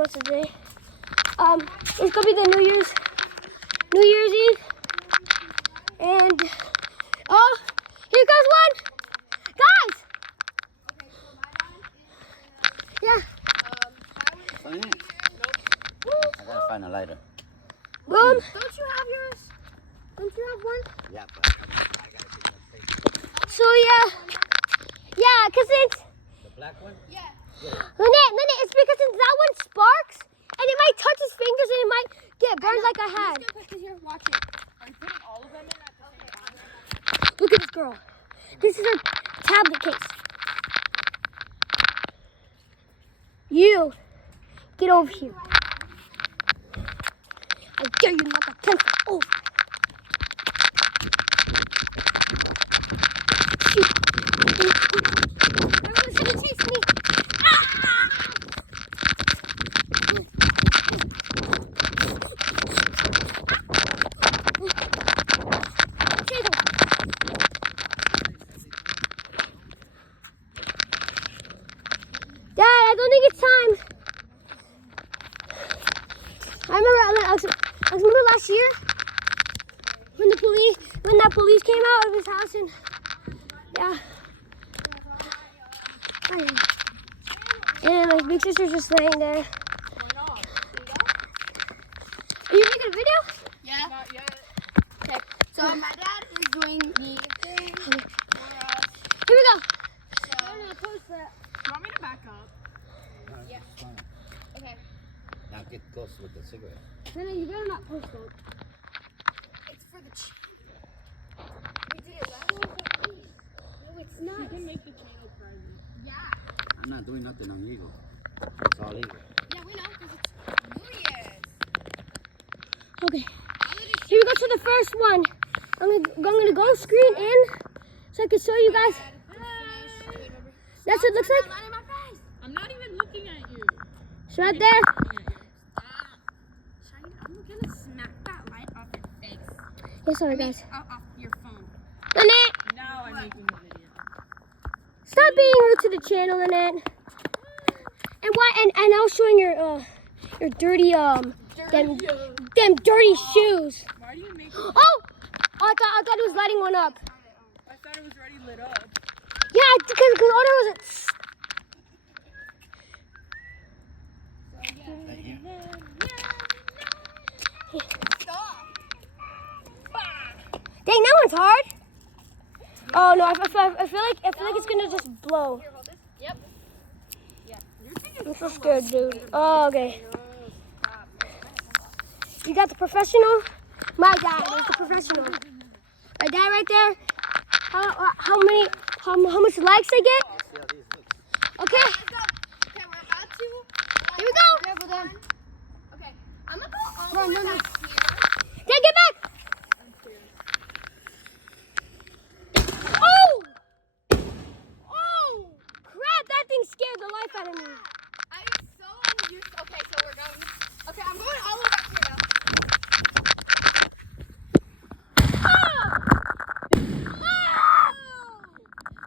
what's the day? It's gonna be the New Year's Eve. And oh, here goes one, guys. Yeah. Find it. I gotta find a lighter. Boom. Don't you have yours? Don't you have one? Yeah, but I gotta get that paper. So yeah, cause it's The black one? yeah. Lynette, it's because since that one sparks and it might touch his fingers and it might get burned like I had. Here, watch it. Are you putting all of them in at the same time? Look at this girl. This is her tablet case. You get over here. I dare you to knock a pencil over. Everyone's gonna chase me. Dad, I don't think it's time. I remember last year when that police came out of his house and yeah. And my big sister's just laying there. Are you making a video? Yeah. Not yet. Okay. So my dad is doing the thing for us. Here we go. So, do you want me to back up? Yeah. Okay. Now get close with the cigarette. No, you better not post it. It's for the channel. We did it last time. No, it's not. You can make the channel private. Yeah. I'm not doing nothing on legal. It's all legal. Yeah, we know because it's Julius. Okay. Here we go to the first one. I'm gonna go screen in so I can show you guys. That's what it looks like. I'm not even looking at you. It's right there. I'm gonna smack that light off your face. Yeah, sorry guys. Off your phone. Lynette, Now I'm making a video. stop being rude to the channel, Lynette. And why? And I was showing your dirty them dirty shoes. Why do you make Oh, I thought it was lighting one up. I thought it was already lit up. Yeah, because the order was. Dang, that one's hard. Oh no, I feel like it's gonna just blow. Yep. I'm so scared, dude. Oh, okay. You got the professional? My dad is the professional. My dad right there. How much likes I get? See how these look. Okay. Okay, we're about to. Here we go. Okay, I'm gonna go all the No, way no, no. back here. Dad, get back. Oh! Oh! Crap, that thing scared the life out of me. I'm so unused. Okay, so we're going. Okay, I'm going all the way back here now.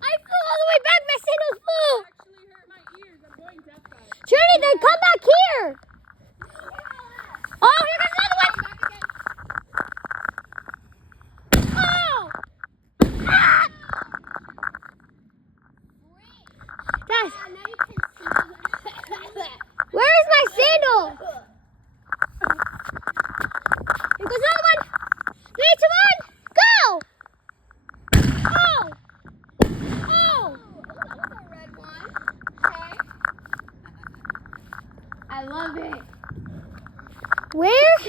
I flew all the way back. My sandals flew. Actually hurt my ears. I'm going deaf guys. Trinity, then come back here. Oh, here comes another one. Oh! Ah! Guys, where is my sandal? Here goes another one. 3, 2, 1, go! Oh! Oh! That was a red one. Okay. I love it. Where is?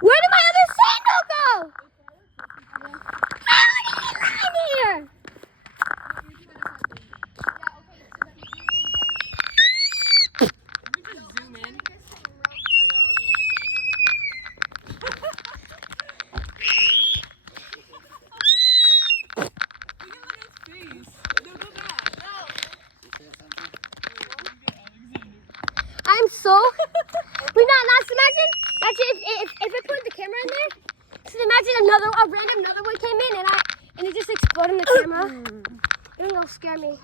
Where did my other sandal go? How did it land here? Can we just zoom in? Look at his face. No, go back. I'm so. Wait, not imagine. Imagine if I put the camera in there. So imagine a random another one came in and it just exploded in the camera. It don't scare me.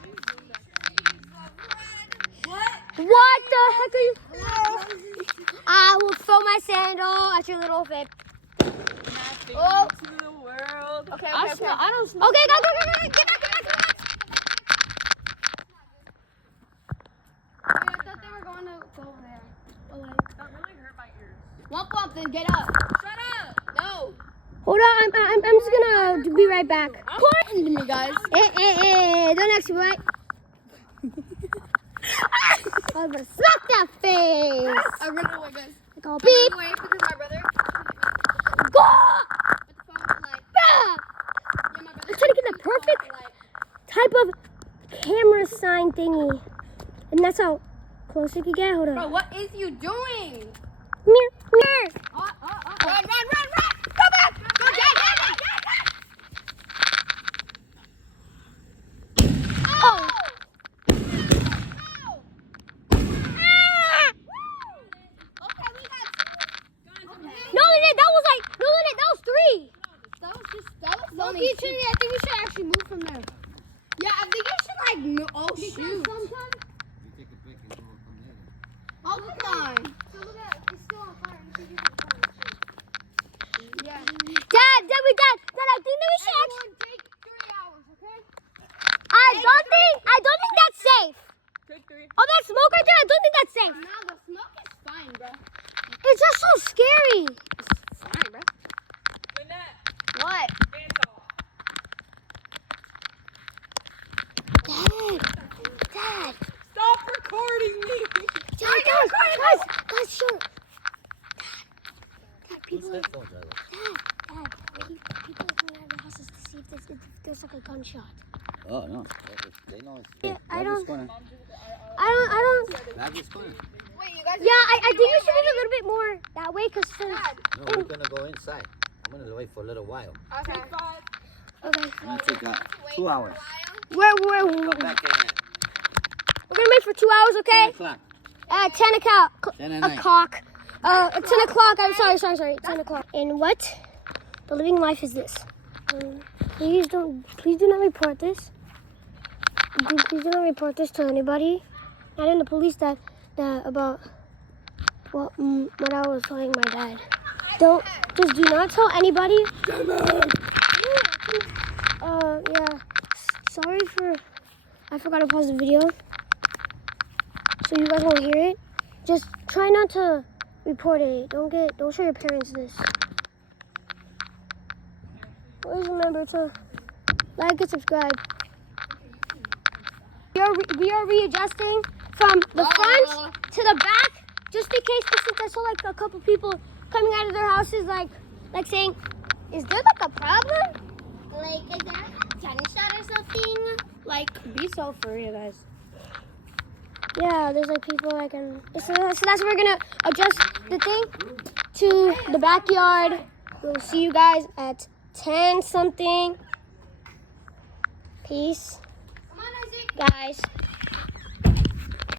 What the heck are you? I will throw my sandal at your little fit. Oh. To the world. Okay, I okay. smell. I don't smell. Okay, go. Get back. Wait, I thought they were going to go over there. Oh, wait. That really hurt my ears. Walk up, then get up. Shut up. No. Hold on, I'm just gonna be right back. Important to me, guys. Hey, don't ask me what. I'm gonna smack that face. I run away, guys. Go I beep. ran away because my brother. Go. But the phone was like, Ah! yeah, my brother. I'm trying to get the perfect type of camera sign thingy, and that's how close it could get. Hold Bro, on. what is you doing? Mirror. Run. Go back. Go, Dad. Oh. That was three. That was Loki, funny. I think we should actually move from there. Yeah, I think you should like move. Oh shoot. You take a break and go from there. Oh come on. So look at it's still on fire. You can Yeah. Dad, I think that we should actually. Take 3 hours, okay? I don't think that's safe. Take 3. Oh, that smoke right there. I don't think that's safe. Nah, the smoke is fine, bro. It's just so scary. It's fine, bro. Lynette, What? hands off. Dad. Stop recording me. Guys, sure. Dad, Who's people that phone driver? People are coming out of the houses to see if there's like a gunshot. Oh, no. They know it's... Yeah, I Back don't- this corner. I don't. Back this corner. Wait, you guys. Yeah, I think we should move a little bit more that way, cause since. No, we're going to go inside. I'm going to wait for a little while. Okay. Take 5. Okay. It's going to take 2 hours. We're Come back in gonna wait for 2 hours, at okay? 10 o'clock. 10 o'clock. 10 at night. O'clock. 10 o'clock. I'm sorry. 10 o'clock. And what? The living life is this. Please do not report this. Please do not report this to anybody. Not in the police that about what I was telling my dad. Just do not tell anybody. Yeah. Sorry I forgot to pause the video. So you guys won't hear it. Just try not to report it. Don't show your parents this. Please remember to like and subscribe. We are readjusting from the front to the back, just in case. Since I saw like a couple people coming out of their houses, like saying, "Is there like a problem? Like, is there a gunshot or something?" Like, be so for real, guys. Yeah, there's like people like in. So that's why we're gonna adjust the thing to the backyard. We'll see you guys at 10 something. Peace, Come on, Isaac. guys.